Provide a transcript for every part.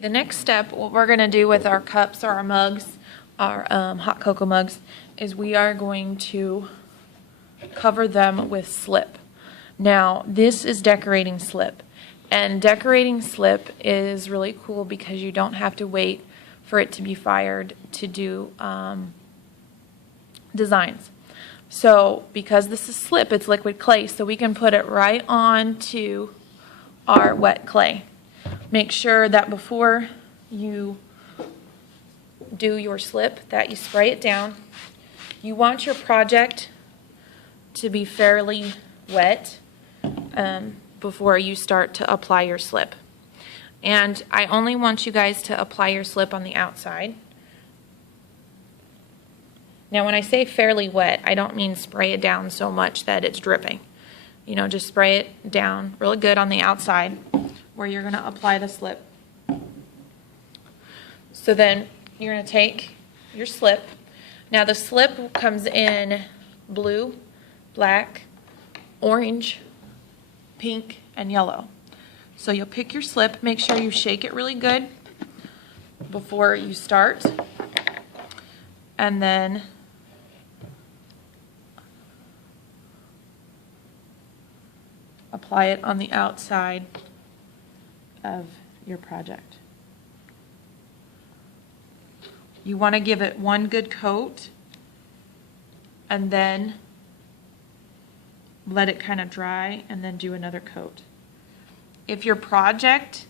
The next step, what we're going to do with our cups or our mugs, our hot cocoa mugs, is we are going to cover them with slip. Now, this is decorating slip, and decorating slip is really cool because you don't have to wait for it to be fired to do designs. So, because this is slip, it's liquid clay, so we can put it right onto our wet clay. Make sure that before you do your slip that you spray it down. You want your project to be fairly wet before you start to apply your slip. And I only want you guys to apply your slip on the outside. Now when I say fairly wet, I don't mean spray it down so much that it's dripping. You know, just spray it down really good on the outside where you're going to apply the slip. So then you're going to take your slip. Now the slip comes in blue, black, orange, pink, and yellow. So you'll pick your slip, make sure you shake it really good before you start, and then apply it on the outside of your project. You want to give it one good coat and then let it kind of dry and then do another coat. If your project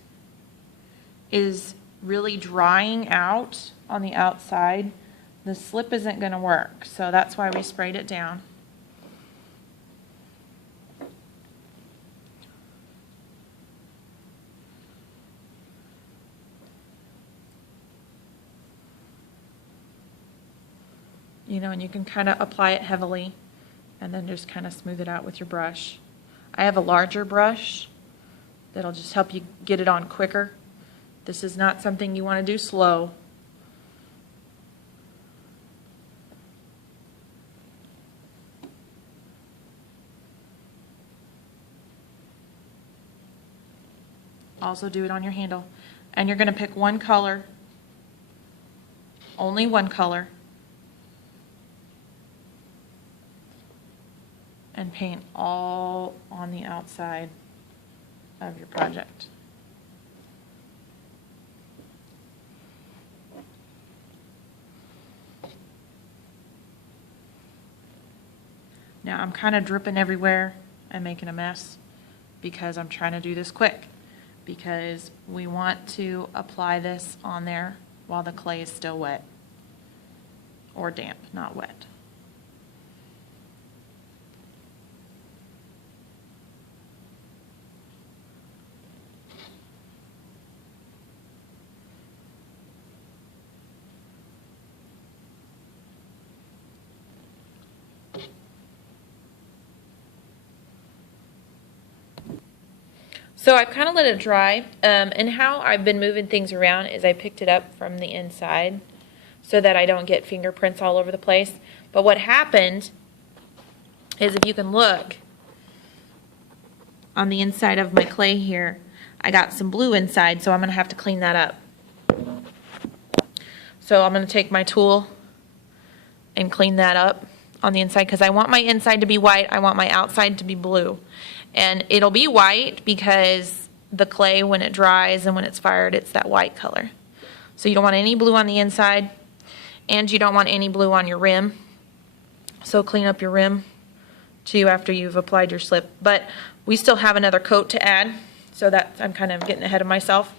is really drying out on the outside, the slip isn't going to work. So that's why we sprayed it down. You know, and you can kind of apply it heavily and then just kind of smooth it out with your brush. I have a larger brush that'll just help you get it on quicker. This is not something you want to do slow. Also do it on your handle. And you're going to pick one color, only one color, and paint all on the outside of your project. Now I'm kind of dripping everywhere and making a mess because I'm trying to do this quick, because we want to apply this on there while the clay is still wet or damp, not wet. So I've kind of let it dry, and how I've been moving things around is I picked it up from the inside so that I don't get fingerprints all over the place. But what happened is, if you can look on the inside of my clay here, I got some blue inside, so I'm going to have to clean that up. So I'm going to take my tool and clean that up on the inside, because I want my inside to be white, I want my outside to be blue. And it'll be white because the clay, when it dries and when it's fired, it's that white color. So you don't want any blue on the inside, and you don't want any blue on your rim. So clean up your rim too after you've applied your slip. But we still have another coat to add, so that I'm kind of getting ahead of myself.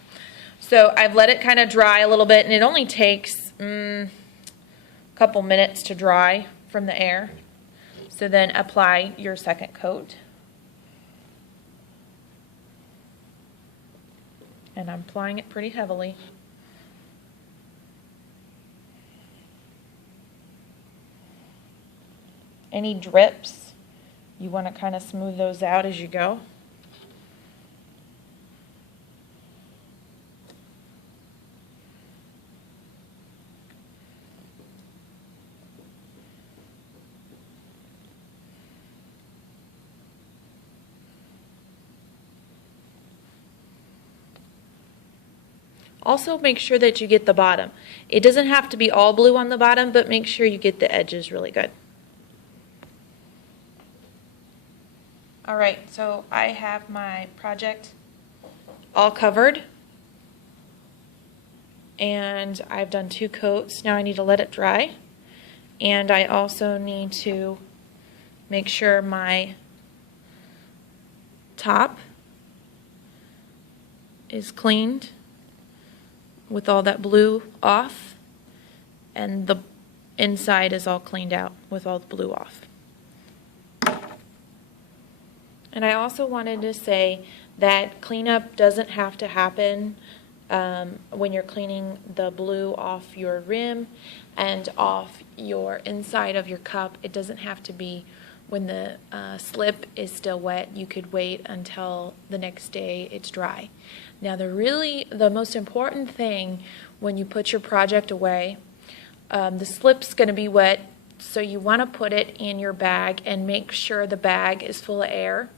So I've let it kind of dry a little bit, and it only takes a couple minutes to dry from the air. So then apply your second coat. And I'm applying it pretty heavily. Any drips, you want to kind of smooth those out as you go. Also, make sure that you get the bottom. It doesn't have to be all blue on the bottom, but make sure you get the edges really good. All right, so I have my project all covered. And I've done 2 coats. Now I need to let it dry. And I also need to make sure my top is cleaned with all that blue off, and the inside is all cleaned out with all the blue off. And I also wanted to say that cleanup doesn't have to happen when you're cleaning the blue off your rim and off your inside of your cup. It doesn't have to be when the slip is still wet. You could wait until the next day it's dry. Now the most important thing when you put your project away, the slip's going to be wet, so you want to put it in your bag and make sure the bag is full of air,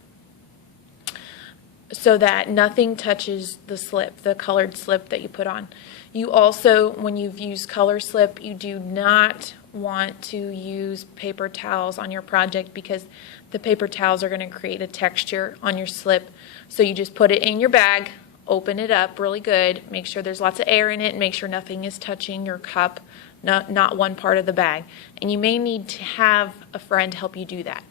so that nothing touches the slip, the colored slip that you put on. You also, when you've used color slip, you do not want to use paper towels on your project, because the paper towels are going to create a texture on your slip. So you just put it in your bag, open it up really good, make sure there's lots of air in it, and make sure nothing is touching your cup, not one part of the bag. And you may need to have a friend help you do that.